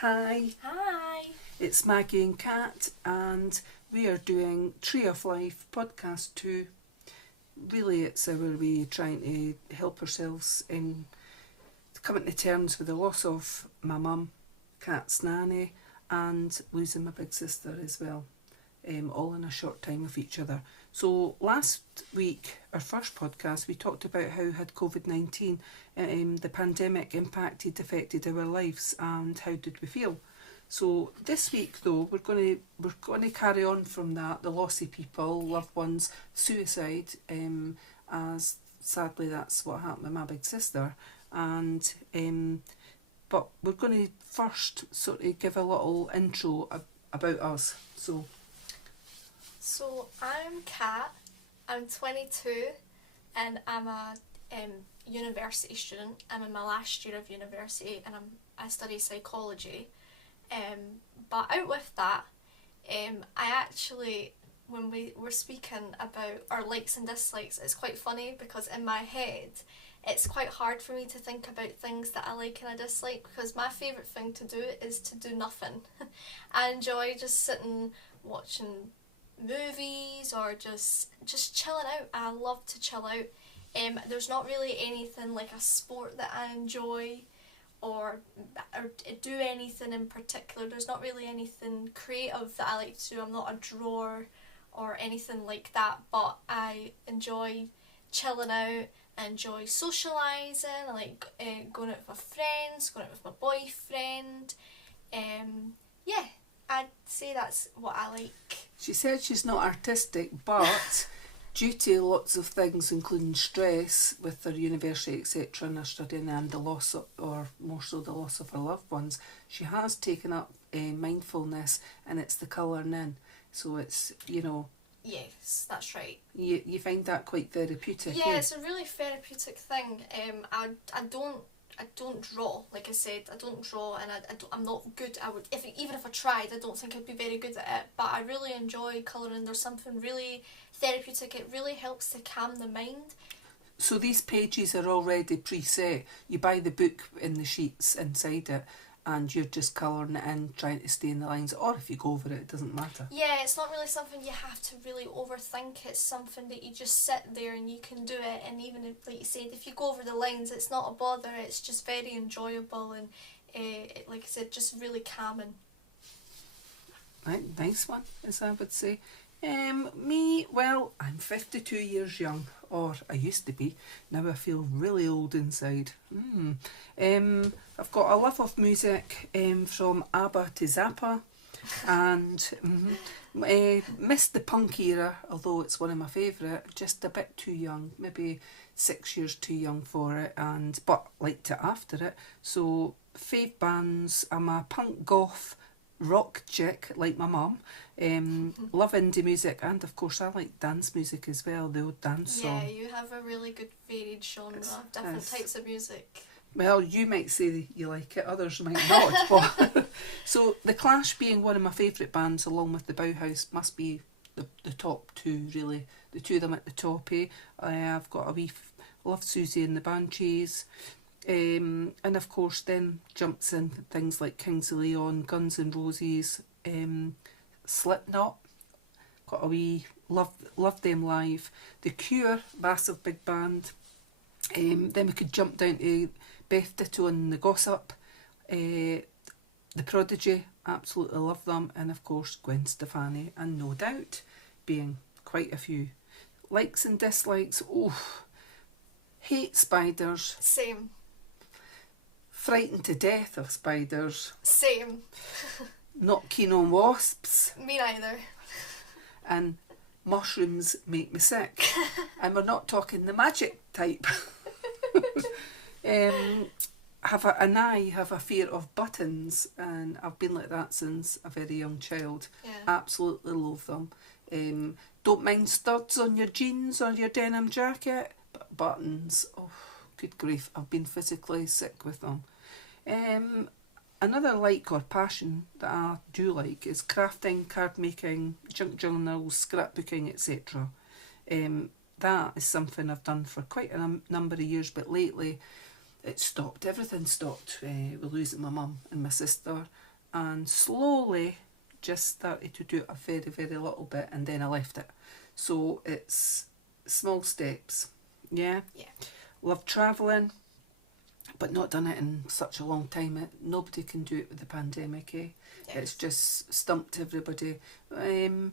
Hi, Hi. it's Maggie and Kat, and we are doing Tree of Life podcast 2. Really, it's our way of trying to help ourselves in coming to terms with the loss of my mum, Kat's nanny, and losing my big sister as well, all in a short time of each other. So last week, our first podcast, we talked about how had COVID-19, the pandemic affected our lives, and how did we feel. So this week, though, we're going to carry on from that, the loss of people, loved ones, suicide, as sadly that's what happened with my big sister, and but we're going to first sort of give a little intro about us. So I'm Kat. I'm 22, and I'm a university student. I'm in my last year of university, and I study psychology. But out with that, I actually, when we were speaking about our likes and dislikes, it's quite funny because in my head, it's quite hard for me to think about things that I like and I dislike, because my favourite thing to do is to do nothing. I enjoy just sitting watching movies or just chilling out. I love to chill out. There's not really anything like a sport that I enjoy or do anything in particular. There's not really anything creative that I like to do. I'm not a drawer or anything like that, but I enjoy chilling out. I enjoy socialising. I like going out with my friends, going out with my boyfriend. Yeah, I'd say that's what I like. She said she's not artistic, but due to lots of things, including stress with her university, etc., and her studying, and the loss of, or more so the loss of her loved ones, she has taken up mindfulness, and it's the colouring in. So it's, Yes, that's right. you find that quite therapeutic. Yeah, it's a really therapeutic thing. I don't draw. Like I said, I don't draw, and I'm not good. Even if I tried, I don't think I'd be very good at it. But I really enjoy colouring. There's something really therapeutic. It really helps to calm the mind. So these pages are already preset. You buy the book in the sheets inside it, and you're just colouring it in, trying to stay in the lines. Or if you go over it, it doesn't matter. Yeah, it's not really something you have to really overthink. It's something that you just sit there and you can do it. And even if, like you said, if you go over the lines, it's not a bother. It's just very enjoyable and, like I said, just really calming. Right, nice one, as I would say. Me, well, I'm 52 years young, or I used to be. Now I feel really old inside. I've got a love of music, from ABBA to Zappa, and missed the punk era, although it's one of my favourite. Just a bit too young, maybe 6 years too young for it, but liked it after it. So Fave Bands, I'm a punk goth rock chick like my mum. Love indie music, and of course I like dance music as well, the old dance song. Yeah, you have a really good varied genre of different types of music. Well, you might say you like it, others might not. But so The Clash being one of my favourite bands, along with the Bauhaus, must be the top two, really. The two of them at the top, eh? I've got a wee love Susie and the Banshees. And of course then jumps in things like Kings of Leon, Guns N' Roses, Slipknot, got a wee love them live. The Cure, massive big band. Then we could jump down to Beth Ditto and the Gossip, The Prodigy, absolutely love them, and of course Gwen Stefani, and No Doubt being quite a few. Likes and dislikes, hate spiders. Same. Frightened to death of spiders. Same. Not keen on wasps. Me neither. And mushrooms make me sick. And we're not talking the magic type. Have a fear of buttons, and I've been like that since a very young child. Yeah. Absolutely loathe them. Don't mind studs on your jeans or your denim jacket, but buttons, good grief, I've been physically sick with them. Another like or passion that I do like is crafting, card making, junk journals, scrapbooking, etc. That is something I've done for quite a number of years, but lately it stopped. Everything stopped with losing my mum and my sister, and slowly just started to do a very, very little bit, and then I left it. So it's small steps. Yeah. Love travelling, but not done it in such a long time. Nobody can do it with the pandemic, eh? Yes. It's just stumped everybody. And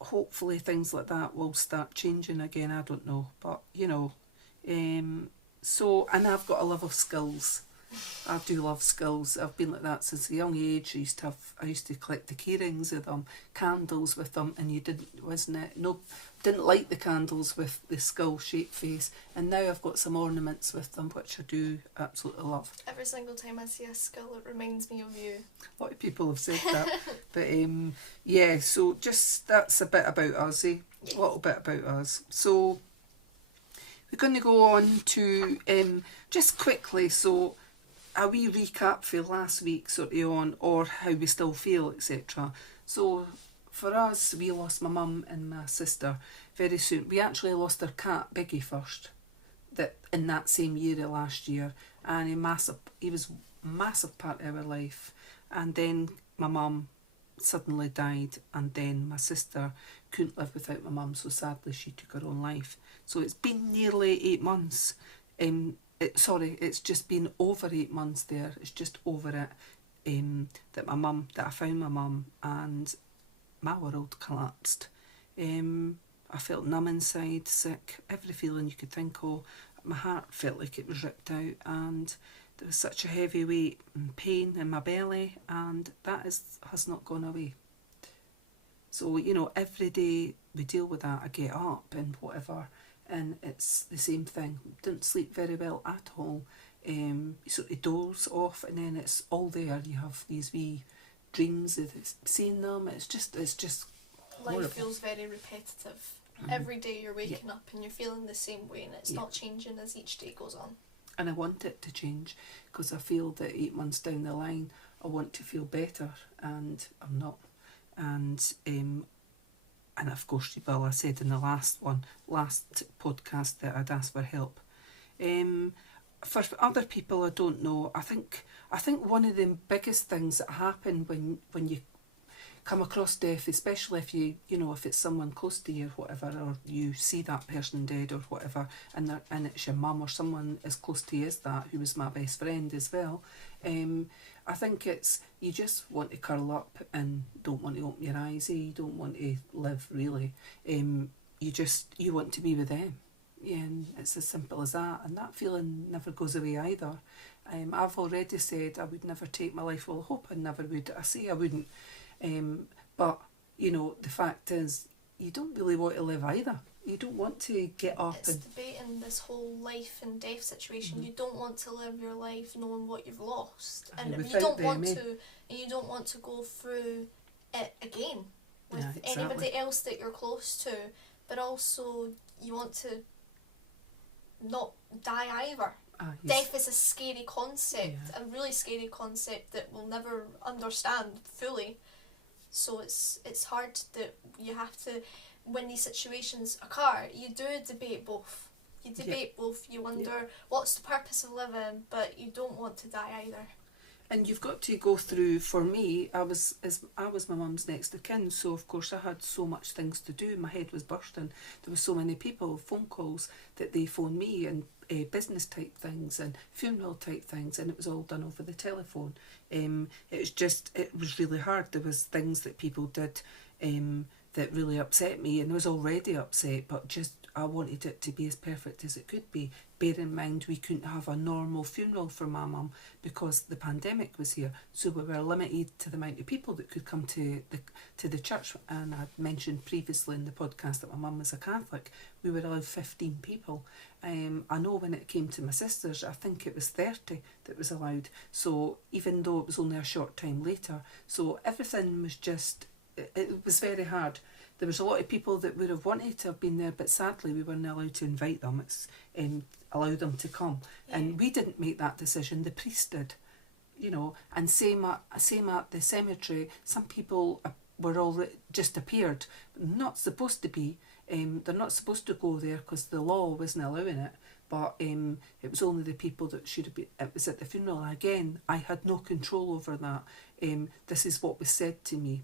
hopefully things like that will start changing again. I don't know, but you know. So, and I've got a love of skills. I do love skills. I've been like that since a young age. I used to collect the key rings of them, candles with them, and didn't like the candles with the skull shaped face. And now I've got some ornaments with them, which I do absolutely love. Every single time I see a skull, it reminds me of you. A lot of people have said that. But yeah, so just that's a bit about us, eh? Yes. A little bit about us. So we're going to go on to just quickly, so a wee recap for last week sort of on, or how we still feel, etc. So for us, we lost my mum and my sister very soon. We actually lost our cat Biggie first, in that same year of last year, and he was a massive part of our life. And then my mum suddenly died, and then my sister couldn't live without my mum, so sadly she took her own life. So it's been nearly 8 months. It's just been over 8 months there. It's just over it that I found my mum, and my world collapsed. I felt numb inside, sick, every feeling you could think of. My heart felt like it was ripped out, and there was such a heavy weight and pain in my belly, and that has not gone away. So, you know, every day we deal with that. I get up and whatever, and it's the same thing. Didn't sleep very well at all. Sort of doze off, and then it's all there. You have these wee dreams of seeing them. It's just horrible. Life feels very repetitive. Every day you're waking up and you're feeling the same way, and it's not changing as each day goes on. And I want it to change, because I feel that 8 months down the line I want to feel better, and I'm not. And of course, well, I said in the last podcast that I'd ask for help. For other people, I don't know. I think one of the biggest things that happen when you come across death, especially if it's someone close to you or whatever, or you see that person dead or whatever, and it's your mum or someone as close to you as that, who was my best friend as well. I think it's, you just want to curl up and don't want to open your eyes. You don't want to live, really. You want to be with them. Yeah, and it's as simple as that. And that feeling never goes away either. I've already said I would never take my life. Well, I hope I never would. I say I wouldn't. But, you know, the fact is, you don't really want to live either. You don't want to get up. It's debating this whole life and death situation. You don't want to live your life knowing what you've lost, and you don't want to go through it again with anybody else that you're close to. But also, you want to not die either. Death is a scary concept, a really scary concept that we'll never understand fully. So it's hard that you have to, when these situations occur, you do debate both. You debate both. You wonder what's the purpose of living, but you don't want to die either. And you've got to go through. For me, I was my mum's next of kin, so of course I had so much things to do. My head was bursting. There were so many people, phone calls that they phoned me, and business type things and funeral type things, and it was all done over the telephone. It was really hard. There was things that people did that really upset me, and I was already upset, but just I wanted it to be as perfect as it could be. Bear in mind, we couldn't have a normal funeral for my mum because the pandemic was here, so we were limited to the amount of people that could come to the church. And I'd mentioned previously in the podcast that my mum was a Catholic. We were allowed 15 people. I know when it came to my sisters, I think it was 30 that was allowed. So even though it was only a short time later, so everything was just, it was very hard. There was a lot of people that would have wanted to have been there, but sadly we weren't allowed to invite them. It's allow them to come, and we didn't make that decision. The priest did, you know. And same at the cemetery. Some people were already just appeared, not supposed to be. They're not supposed to go there because the law wasn't allowing it. but it was only the people that should have been, it was at the funeral. Again, I had no control over that. This is what was said to me,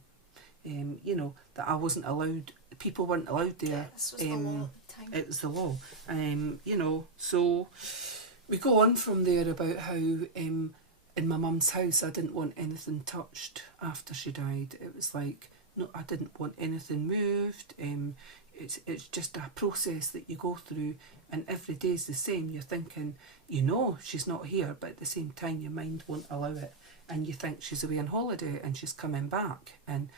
you know, that I wasn't allowed, people weren't allowed there. Yeah, this was the law at the time. It was the law. You know, so we go on from there about how in my mum's house I didn't want anything touched after she died. It was like, no, I didn't want anything moved. It's just a process that you go through, and every day is the same. You're thinking, you know, she's not here, but at the same time your mind won't allow it, and you think she's away on holiday and she's coming back, and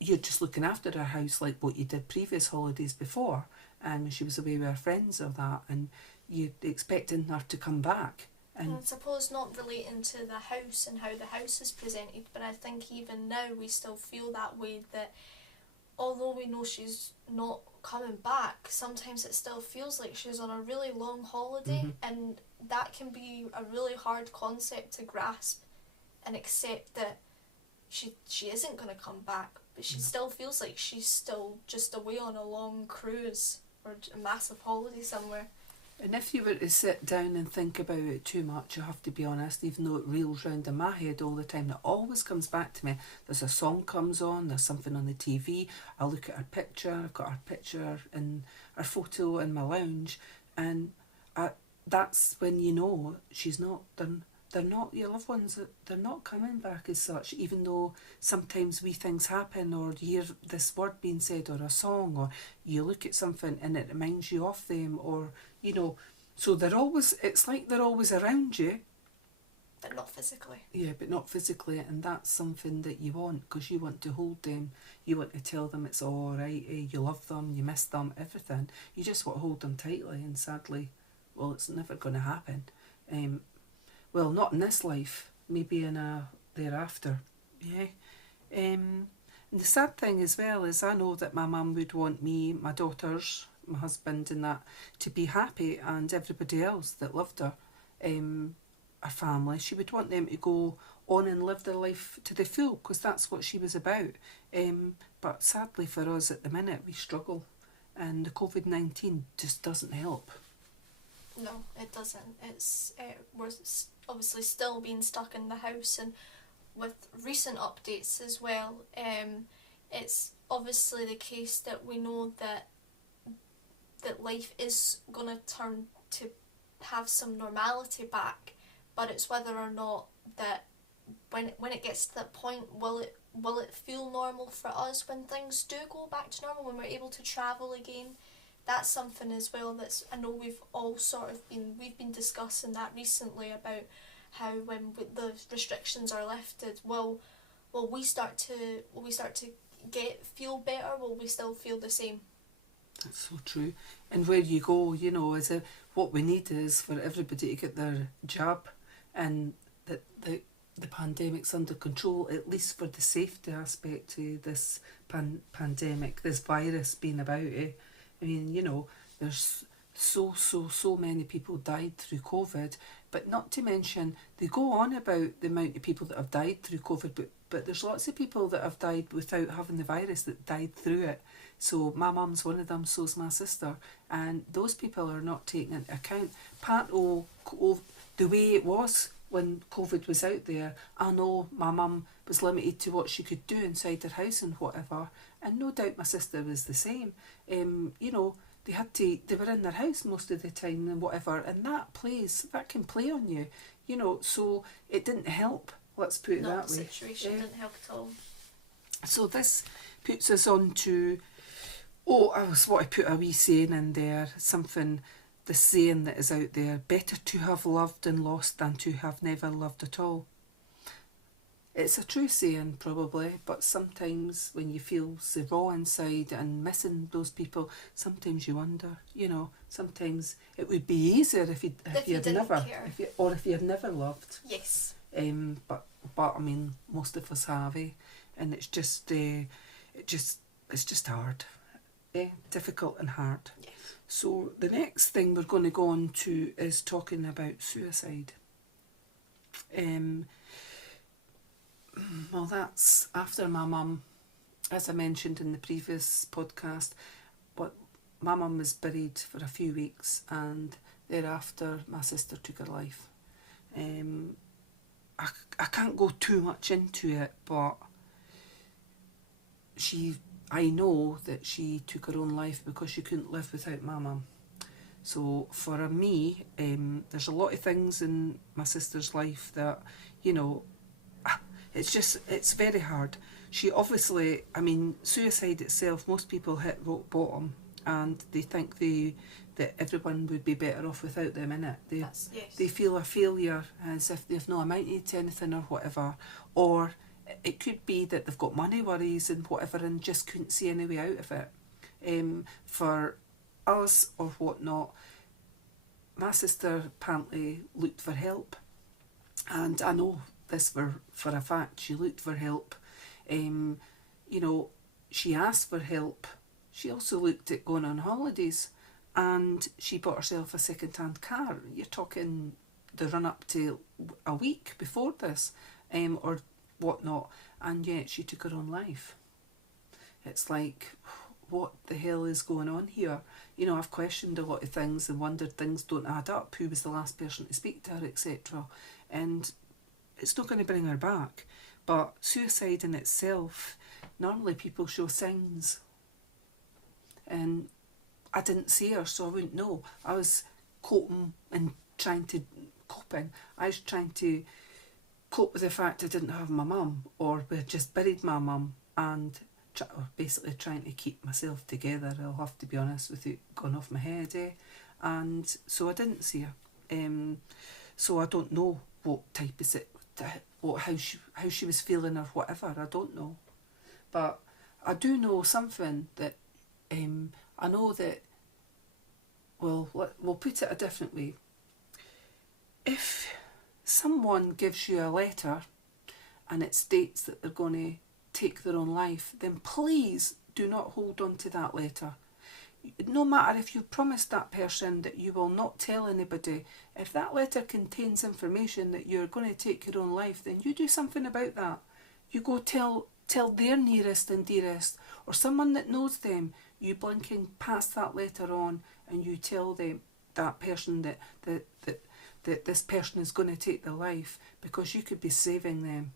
you're just looking after her house like what you did previous holidays before, and she was away with her friends or that, and you're expecting her to come back. And I suppose not relating to the house and how the house is presented, but I think even now we still feel that way, that although we know she's not coming back, sometimes it still feels like she's on a really long holiday, and that can be a really hard concept to grasp and accept, that she isn't going to come back, but she still feels like she's still just away on a long cruise or a massive holiday somewhere. And if you were to sit down and think about it too much, I have to be honest, even though it reels round in my head all the time, it always comes back to me. There's a song comes on, there's something on the TV, I look at her picture, I've got her picture and her photo in my lounge, and that's when you know she's not done. They're not your loved ones, they're not coming back as such, even though sometimes wee things happen, or you hear this word being said, or a song, or you look at something and it reminds you of them, or, you know, so they're always, it's like they're always around you. But not physically. Yeah, but not physically, and that's something that you want, because you want to hold them, you want to tell them it's all right, you love them, you miss them, everything. You just want to hold them tightly, and sadly, well, it's never going to happen. Well, not in this life, maybe in a thereafter, yeah. And the sad thing as well is I know that my mum would want me, my daughters, my husband and that, to be happy, and everybody else that loved her, her family, she would want them to go on and live their life to the full, because that's what she was about. But sadly for us at the minute, we struggle, and the COVID-19 just doesn't help. No, it doesn't. We're obviously still being stuck in the house, and with recent updates as well, it's obviously the case that we know that life is going to turn to have some normality back, but it's whether or not that when it gets to that point, will it feel normal for us when things do go back to normal, when we're able to travel again. That's something as well that's, I know we've been discussing that recently, about how when the restrictions are lifted, will we start to feel better? Will we still feel the same? That's so true. And where you go, you know, what we need is for everybody to get their jab, and that the pandemic's under control, at least for the safety aspect to this pandemic, this virus being about it. I mean, you know, there's so many people died through COVID, but not to mention, they go on about the amount of people that have died through COVID, but there's lots of people that have died without having the virus that died through it. So my mum's one of them, so's my sister, and those people are not taken into account. Part of the way it was when COVID was out there, I know my mum was limited to what she could do inside her house and whatever, and no doubt my sister was the same. You know, they were in their house most of the time and whatever, and that can play on you, you know, so it didn't help, let's put it that way. The situation didn't help at all. So this puts us on to, I was want to put a wee saying in there, the saying that is out there: better to have loved and lost than to have never loved at all. It's a true saying probably, but sometimes when you feel so raw inside and missing those people, sometimes you wonder, you know, sometimes it would be easier if you had never care. If you had never loved. Yes. But I mean, most of us have, and it's just hard, difficult and hard. Yes. So the next thing we're going to go on to is talking about suicide. Well, that's after my mum, as I mentioned in the previous podcast, but my mum was buried for a few weeks, and thereafter my sister took her life. I can't go too much into it, but I know that she took her own life because she couldn't live without my mum. So for me, there's a lot of things in my sister's life that, it's very hard. She obviously, suicide itself, most people hit rock bottom and they think that everyone would be better off without them in it. They feel a failure as if they've not amounted to anything or whatever. Or it could be that they've got money worries and whatever and just couldn't see any way out of it. For us or whatnot, my sister apparently looked for help, and I know this for a fact. She looked for help. She asked for help. She also looked at going on holidays, and she bought herself a second-hand car. You're talking the run-up to a week before this, or whatnot, and yet she took her own life. It's like, what the hell is going on here? I've questioned a lot of things and wondered things don't add up. Who was the last person to speak to her, etc. And it's not going to bring her back. But suicide in itself, normally people show signs. And I didn't see her, so I wouldn't know. I was coping. I was trying to cope with the fact I didn't have my mum, or we had just buried my mum, and basically trying to keep myself together, I'll have to be honest, without going off my head. And so I didn't see her. So I don't know what type is it, how she was feeling or whatever. I don't know. But I do know something that I know that, well, we'll put it a different way. If someone gives you a letter and it states that they're going to take their own life, then please do not hold on to that letter. No matter if you promised that person that you will not tell anybody, if that letter contains information that you're going to take your own life, then you do something about that. You go tell their nearest and dearest, or someone that knows them. You blinking pass that letter on, and you tell them, that person, that this person is going to take their life, because you could be saving them.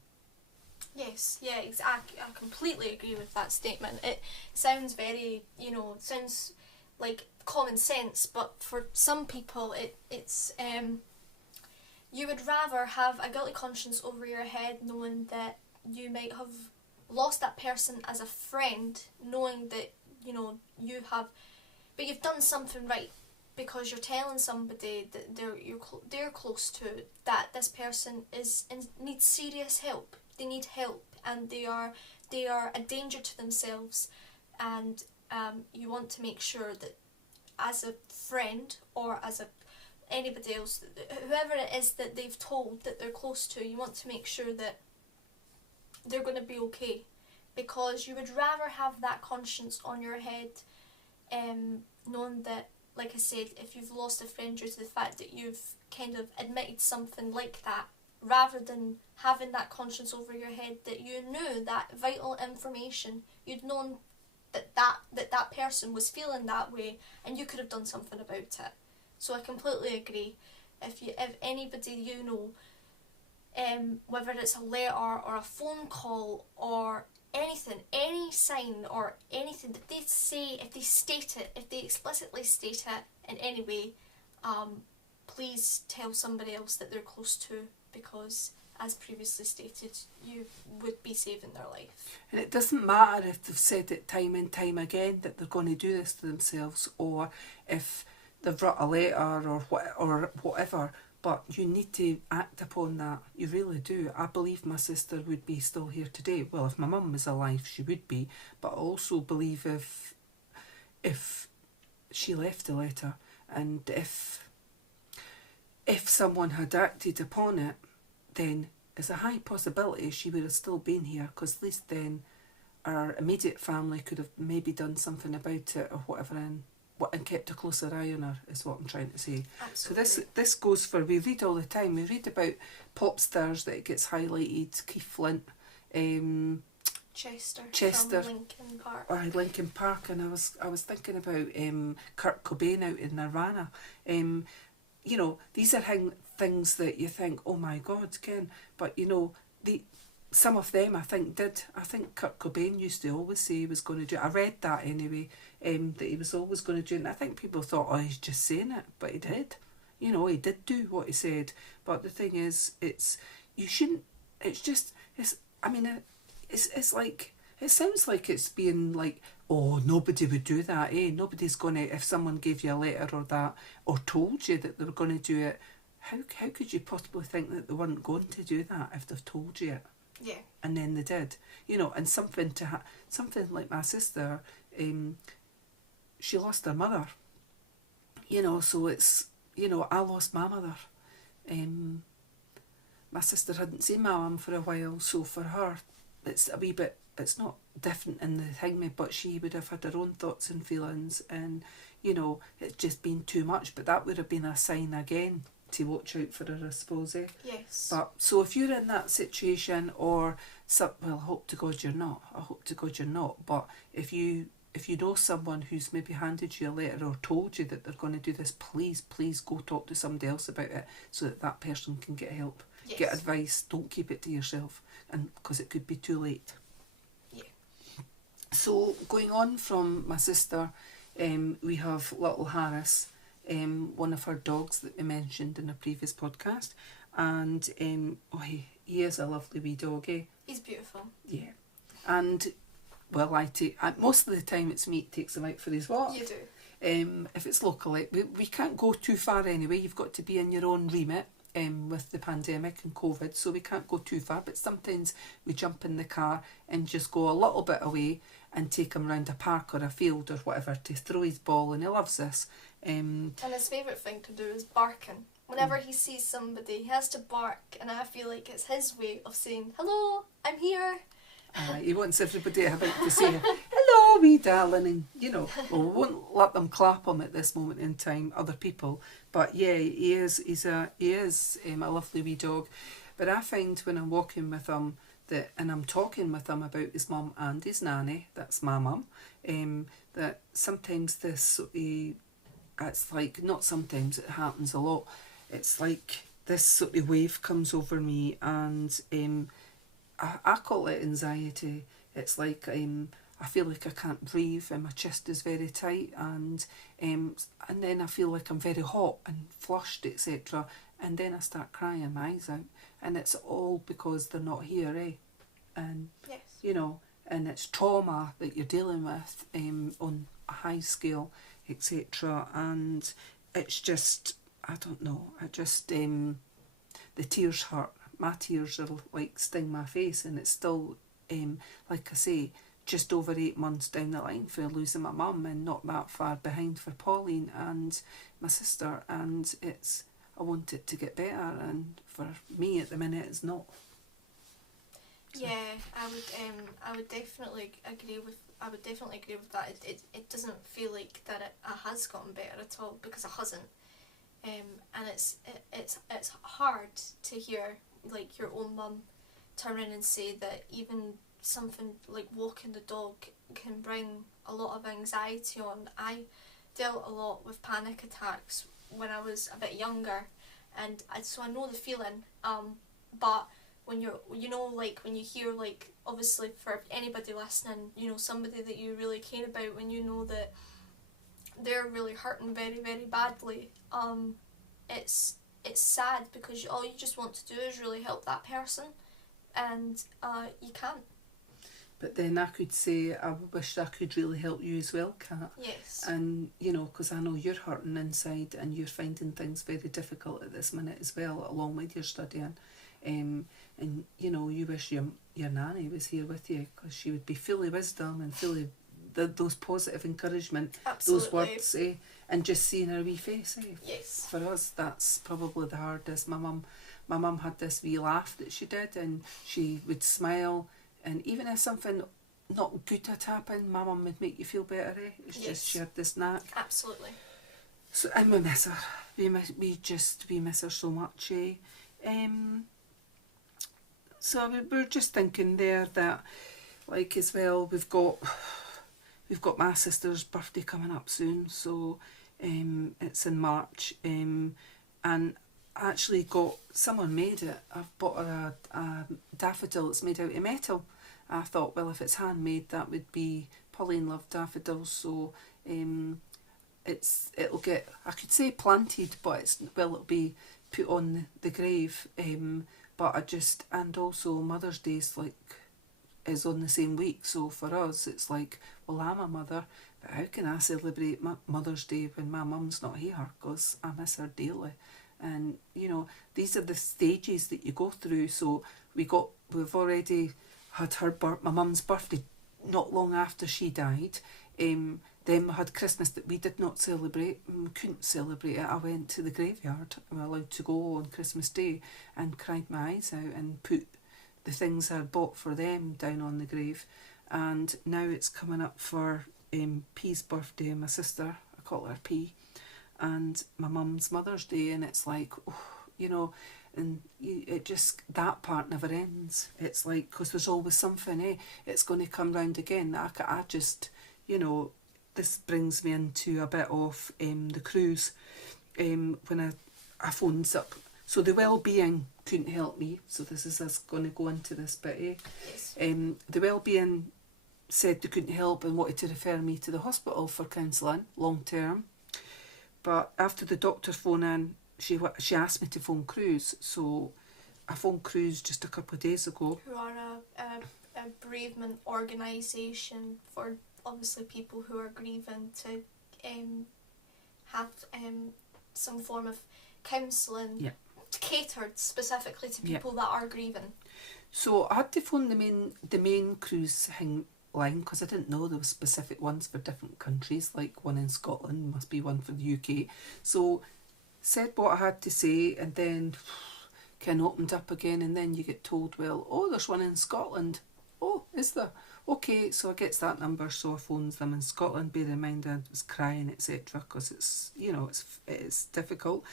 Yes, yeah, exactly. I completely agree with that statement. It sounds very, sounds like common sense, but for some people it's you would rather have a guilty conscience over your head knowing that you might have lost that person as a friend, knowing that, but you've done something right, because you're telling somebody that they're close to, that this person needs serious help. They need help, and they are a danger to themselves, and you want to make sure that as a friend or as anybody else, whoever it is that they've told that they're close to, you want to make sure that they're going to be okay, because you would rather have that conscience on your head, knowing that, like I said, if you've lost a friend due to the fact that you've kind of admitted something like that, rather than having that conscience over your head that you knew that vital information, you'd known that person was feeling that way, and you could have done something about it. So I completely agree. If anybody whether it's a letter or a phone call or anything, any sign or anything that they say, if they explicitly state it in any way, please tell somebody else that they're close to, because as previously stated, you would be saving their life. And it doesn't matter if they've said it time and time again that they're going to do this to themselves, or if they've wrote a letter or whatever, but you need to act upon that. You really do. I believe my sister would be still here today. Well, if my mum was alive, she would be, but I also believe if she left a letter, and if someone had acted upon it, then there's a high possibility she would have still been here, because at least then our immediate family could have maybe done something about it or whatever, and kept a closer eye on her, is what I'm trying to say. Absolutely. So this goes for, we read all the time, we read about pop stars that it gets highlighted, Keith Flint, Chester from Linkin Park. Linkin Park, and I was thinking about Kurt Cobain out in Nirvana. you know, these are things that you think, oh my God, Ken. But, you know, some of them I think did. I think Kurt Cobain used to always say he was going to do it. I read that anyway, that he was always going to do it. And I think people thought, oh, he's just saying it. But he did. You know, he did do what he said. But the thing is, you shouldn't, it's like, it sounds like it's being like, oh, nobody would do that, eh? Nobody's going to, if someone gave you a letter or that, or told you that they were going to do it, how could you possibly think that they weren't going to do that if they've told you it? Yeah. And then they did. You know, and something like my sister, she lost her mother. You know, so it's, you know, I lost my mother. My sister hadn't seen my mum for a while, so for her, it's a wee bit, it's not different in the thing, but she would have had her own thoughts and feelings, and, you know, it's just been too much. But that would have been a sign again to watch out for her, I suppose, eh? Yes. But, so if you're in that situation, or, well, I hope to God you're not, but if you know someone who's maybe handed you a letter or told you that they're going to do this, please go talk to somebody else about it, so that person can get help. Yes. Get advice. Don't keep it to yourself, and because it could be too late. Yeah. So going on from my sister, we have little Harris, one of her dogs that we mentioned in a previous podcast, and he is a lovely wee dog, eh? He's beautiful. Yeah, and well, most of the time it's me that takes him out for his walk. You do. If it's locally, we can't go too far anyway. You've got to be in your own remit. With the pandemic and COVID, so we can't go too far, but sometimes we jump in the car and just go a little bit away and take him round a park or a field or whatever to throw his ball, and he loves this. And his favourite thing to do is barking. Whenever he sees somebody, he has to bark, and I feel like it's his way of saying, hello, I'm here. He wants everybody to say, hello, wee darling, and, you know, well, we won't let them clap him at this moment in time, other people. But yeah, he is a lovely wee dog. But I find when I'm walking with him and I'm talking with him about his mum and his nanny, that's my mum, that sometimes it's like, not sometimes, it happens a lot, it's like this sort of wave comes over me, and I call it anxiety. It's like I feel like I can't breathe, and my chest is very tight, and then I feel like I'm very hot and flushed, etc. And then I start crying my eyes out, and it's all because they're not here, eh? And yes. You know, and it's trauma that you're dealing with on a high scale, etc. And it's just, I don't know, the tears hurt. My tears are like sting my face, and it's still, like I say, just over 8 months down the line for losing my mum, and not that far behind for Pauline and my sister, and I want it to get better, and for me at the minute it's not. So. Yeah, I would definitely agree with that. It doesn't feel like that it has gotten better at all, because it hasn't. And it's hard to hear like your own mum turn around and say that even something like walking the dog can bring a lot of anxiety on. I dealt a lot with panic attacks when I was a bit younger, and so I know the feeling. But when when you hear, like, obviously for anybody listening, you know, somebody that you really care about, when you know that they're really hurting very, very badly, it's sad, because all you just want to do is really help that person, and you can't. But then I could say, I wish I could really help you as well, Kat. Yes. And, you know, because I know you're hurting inside, and you're finding things very difficult at this minute as well, along with your studying. And, you know, you wish your nanny was here with you, because she would be full of wisdom and full of those positive encouragement, Absolutely. those words, and just seeing her wee face, Yes. For us, that's probably the hardest. My mum had this wee laugh that she did, and she would smile, and even if something not good had happened, my mum would make you feel better, It's just, she had this knack. Absolutely. So, and we miss her. We miss her so much, So we're just thinking there that, like, as well, we've got my sister's birthday coming up soon, so it's in March. and actually got, someone made it. I've bought her a daffodil that's made out of metal. I thought, well, if it's handmade, that would be, Pauline loved daffodils, so it'll get, I could say planted, but it'll be put on the grave. But and also Mother's Day's is on the same week, so for us it's like, well, I'm a mother, but how can I celebrate Mother's Day when my mum's not here, because I miss her dearly. And these are the stages that you go through. So we've already had my mum's birthday not long after she died. Then we had Christmas that we did not celebrate, and we couldn't celebrate it. I went to the graveyard, I was allowed to go on Christmas Day, and cried my eyes out and put the things I bought for them down on the grave. And now it's coming up for P's birthday, my sister, I call her P, and my mum's Mother's Day, and it's like, and it just, that part never ends. It's like, because there's always something, it's going to come round again. I just, this brings me into a bit of the cruise, when I phones up. So the Wellbeing couldn't help me, so this is us going to go into this bit, Yes. The Wellbeing said they couldn't help and wanted to refer me to the hospital for counselling, long term. But after the doctor phoned in, she asked me to phone Cruise, so I phoned Cruise just a couple of days ago. Who are a bereavement organisation for obviously people who are grieving, to have some form of counselling catered specifically to people that are grieving. So I had to phone the main Cruise line, because I didn't know there were specific ones for different countries, like one in Scotland, must be one for the UK. So said what I had to say, and then kind of opened up again, and then you get told, well, there's one in Scotland. Oh, is there? Okay, so I gets that number, so I phones them in Scotland. Bear in mind I was crying, etc., because it's it's difficult.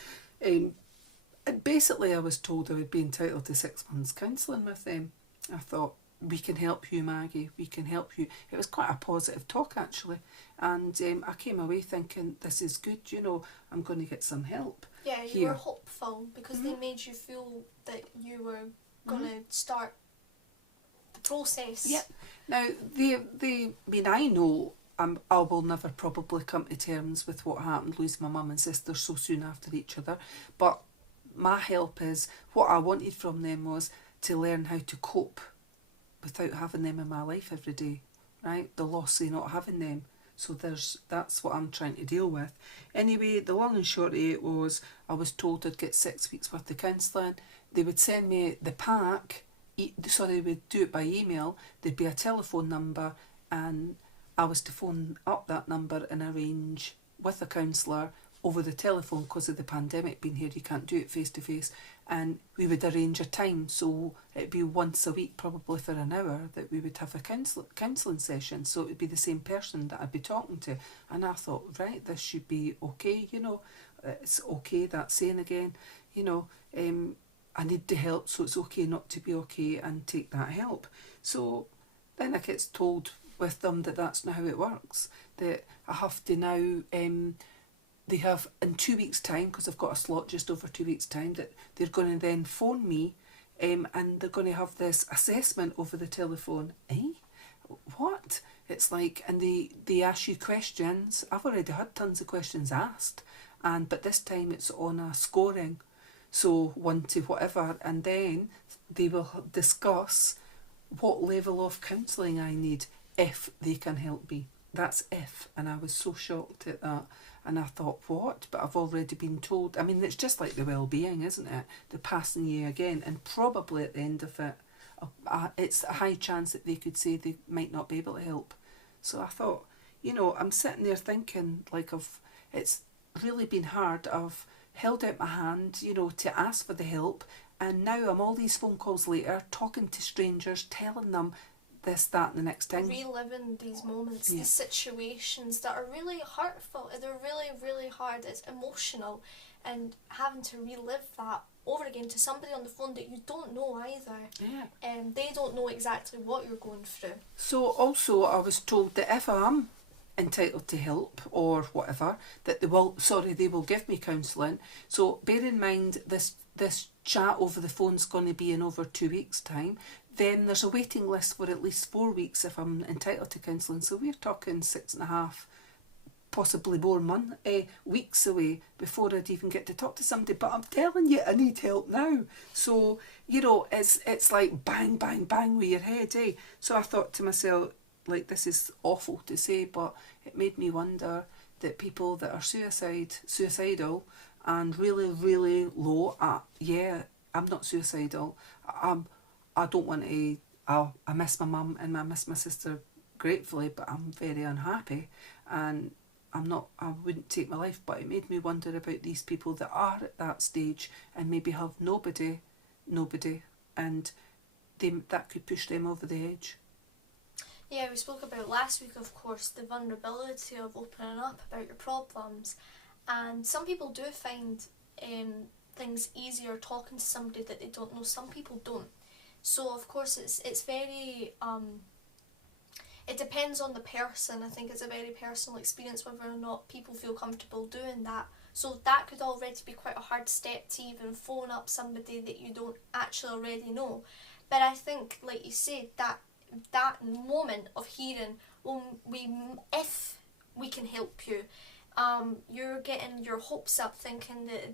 And basically I was told I would be entitled to 6 months counselling with them. I thought, we can help you, Maggie, we can help you. It was quite a positive talk, actually, and I came away thinking, this is good, I'm going to get some help. Yeah, you were hopeful, because they made you feel that you were going to start the process. Yeah. Now, I know I will never probably come to terms with what happened, losing my mum and sister so soon after each other, but my help is, what I wanted from them was to learn how to cope without having them in my life every day, right? The loss of not having them. So that's what I'm trying to deal with. Anyway, the long and short of it was, I was told I'd get 6 weeks worth of counselling. They would send me the pack, they would do it by email. There'd be a telephone number, and I was to phone up that number and arrange with a counsellor over the telephone. Because of the pandemic being here, you can't do it face to face, and we would arrange a time, so it'd be once a week, probably for an hour, that we would have a counselling session. So it would be the same person that I'd be talking to, and I thought, right, this should be okay, it's okay, that saying again, I need the help, so it's okay not to be okay, and take that help. So then I get told with them that that's not how it works, that I have to now, they have in 2 weeks' time, because I've got a slot just over 2 weeks' time, that they're going to then phone me, and they're going to have this assessment over the telephone. What? It's like, and they ask you questions. I've already had tons of questions asked, but this time it's on a scoring, so 1 to whatever, and then they will discuss what level of counselling I need, if they can help me. That's if. And I was so shocked at that. And I thought, what? But I've already been told. I mean, it's just like the Wellbeing, isn't it? They're passing you again. And probably at the end of it, it's a high chance that they could say they might not be able to help. So I thought, I'm sitting there thinking, it's really been hard. I've held out my hand, to ask for the help. And now I'm all these phone calls later, talking to strangers, telling them this, that, and the next thing. Reliving these moments, these situations that are really hurtful. They're really, really hard. It's emotional, and having to relive that over again to somebody on the phone that you don't know either. Yeah. They don't know exactly what you're going through. So also I was told that if I'm entitled to help or whatever, that they will give me counselling. So bear in mind this chat over the phone's going to be in over 2 weeks' time. Then there's a waiting list for at least 4 weeks if I'm entitled to counselling. So we're talking 6.5, possibly more weeks away before I'd even get to talk to somebody. But I'm telling you, I need help now. So, it's like bang, bang, bang with your head, eh? So I thought to myself, like, this is awful to say, but it made me wonder that people that are suicidal and really, really low I'm not suicidal. I don't want to, I miss my mum and I miss my sister gratefully, but I'm very unhappy and I wouldn't take my life. But it made me wonder about these people that are at that stage and maybe have nobody, and that could push them over the edge. Yeah, we spoke about last week, of course, the vulnerability of opening up about your problems. And some people do find things easier talking to somebody that they don't know. Some people don't. So, of course, it's very... it depends on the person. I think it's a very personal experience whether or not people feel comfortable doing that. So that could already be quite a hard step to even phone up somebody that you don't actually already know. But I think, like you said, that moment of hearing, if we can help you, you're getting your hopes up thinking that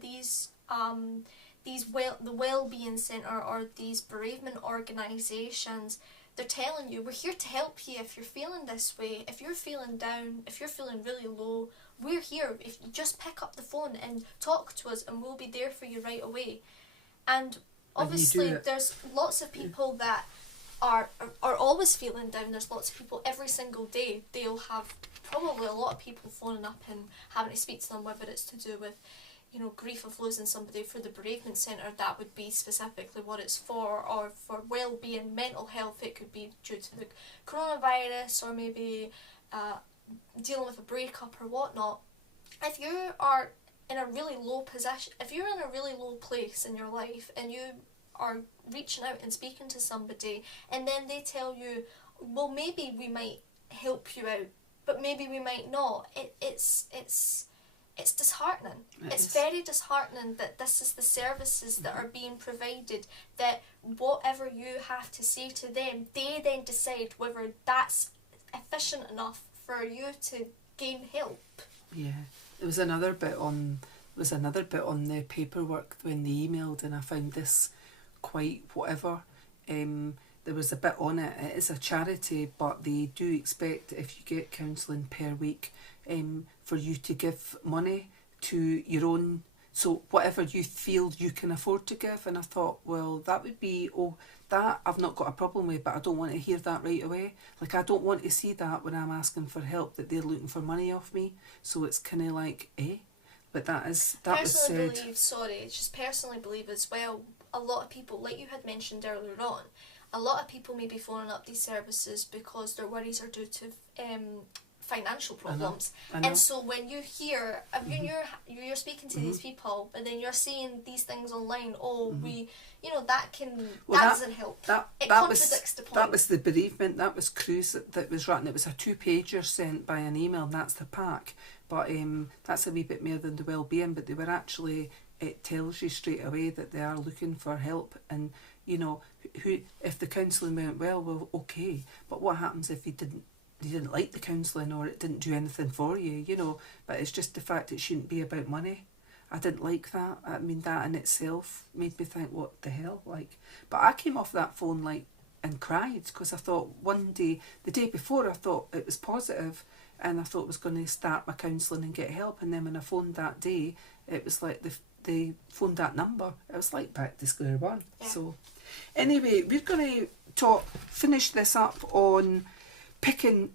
the Wellbeing Centre or these bereavement organisations, they're telling you, we're here to help you if you're feeling this way, if you're feeling down, if you're feeling really low, we're here. If you just pick up the phone and talk to us and we'll be there for you right away. And obviously there's lots of people that are always feeling down. There's lots of people every single day. They'll have probably a lot of people phoning up and having to speak to them, whether it's to do with grief of losing somebody. For the bereavement centre, that would be specifically what it's for, or for well-being, mental health, it could be due to the coronavirus, or maybe dealing with a breakup or whatnot. If you are in a really low position, if you're in a really low place in your life and you are reaching out and speaking to somebody and then they tell you, well, maybe we might help you out, but maybe we might not, it's disheartening. It's very disheartening that this is the services that are being provided, that whatever you have to say to them, they then decide whether that's efficient enough for you to gain help. Yeah, there was another bit on the paperwork when they emailed, and I found this quite whatever. There was a bit on it. It is a charity, but they do expect, if you get counselling per week, for you to give money to your own, so whatever you feel you can afford to give. And I thought, well, that would be, that I've not got a problem with, but I don't want to hear that right away. Like, I don't want to see that when I'm asking for help, that they're looking for money off me. So it's kind of like, but that was said. Personally believe as well, a lot of people, like you had mentioned earlier on, a lot of people may be phoning up these services because their worries are due to financial problems. I know. And so when you hear, you're speaking to these people, and then you're seeing these things online, that doesn't help. It contradicts the point. That was the bereavement, that was Cruz that was written. It was a 2-pager sent by an email, and that's the pack. But that's a wee bit more than the well-being, but they were actually, it tells you straight away that they are looking for help. And who, if the counselling went well, okay, but what happens if you didn't like the counselling, or it didn't do anything for you, but it's just the fact it shouldn't be about money. I didn't like that. I mean, that in itself made me think, what the hell, like. But I came off that phone and cried, because I thought the day before, I thought it was positive, and I thought I was going to start my counselling and get help. And then when I phoned that day, it was like they phoned that number. It was like back to square one. Yeah. So anyway, we're going to finish this up on picking,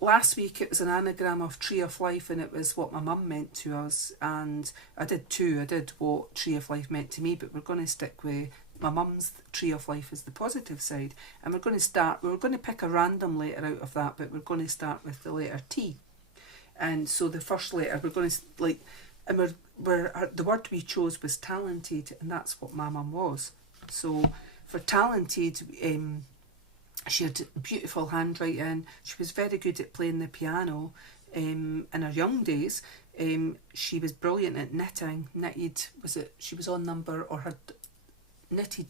last week it was an anagram of Tree of Life, and it was what my mum meant to us, and I did too. I did what Tree of Life meant to me, but we're going to stick with my mum's Tree of Life as the positive side, and we're going to pick a random letter out of that, but we're going to start with the letter T. And so the first letter, we're going to, and the word we chose was talented, and that's what my mum was. So for talented, she had beautiful handwriting. She was very good at playing the piano. in her young days, she was brilliant at knitting. She was on number or had knitted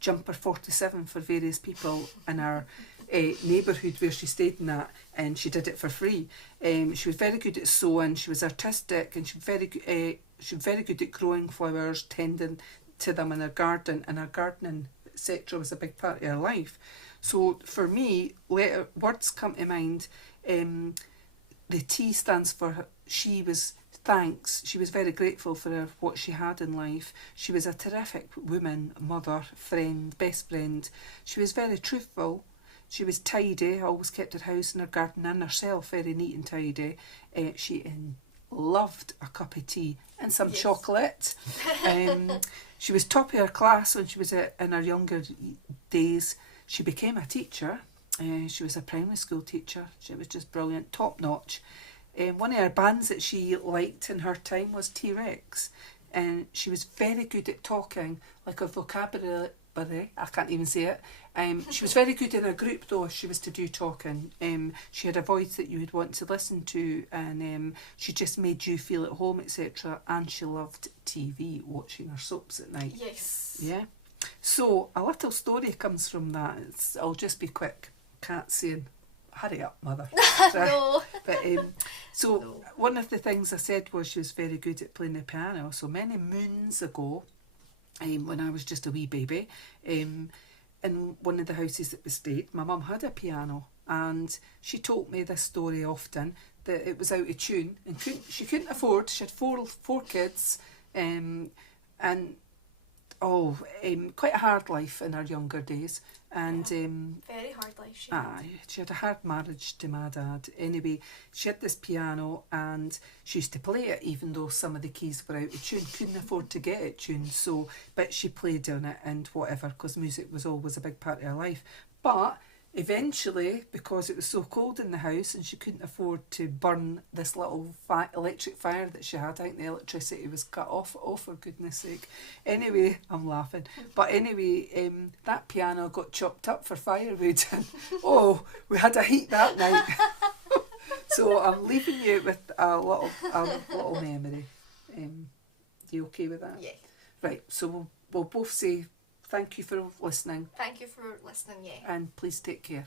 jumper 47 for various people in our neighbourhood where she stayed in that, and she did it for free. She was very good at sewing, she was artistic, and she was very good at growing flowers, tending to them in her garden, and her gardening, etc. was a big part of her life. So for me, words come to mind. The T stands for she was thanks. She was very grateful for what she had in life. She was a terrific woman, mother, friend, best friend. She was very truthful. She was tidy, always kept her house and her garden and herself very neat and tidy. She loved a cup of tea and some chocolate. She was top of her class when she was in her younger days. She became a teacher. She was a primary school teacher. She was just brilliant, top notch. One of her bands that she liked in her time was T-Rex. And she was very good at talking, like her vocabulary, I can't even say it. She was very good in a group though, if she was to do talking. She had a voice that you would want to listen to, and she just made you feel at home, etc. And she loved TV, watching her soaps at night. Yes. Yeah. So a little story comes from that. I'll just be quick. Cat saying, "Hurry up, mother." No. But one of the things I said was she was very good at playing the piano. So many moons ago, when I was just a wee baby, in one of the houses that we stayed, my mum had a piano, and she told me this story often, that it was out of tune and she couldn't afford. She had four kids, and quite a hard life in her younger days, and very hard life. She had a hard marriage to my dad. Anyway, she had this piano and she used to play it even though some of the keys were out of tune. Couldn't afford to get it tuned, but she played on it and whatever, because music was always a big part of her life. But eventually, because it was so cold in the house and she couldn't afford to burn this little electric fire that she had, I think the electricity was cut off, oh for goodness sake. Anyway, I'm laughing. But anyway, that piano got chopped up for firewood, and we had a heat that night. So I'm leaving you with a little memory. You okay with that? Yeah. Right, so we'll both say thank you for listening. Thank you for listening, yeah. And please take care.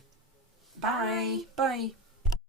Bye. Bye.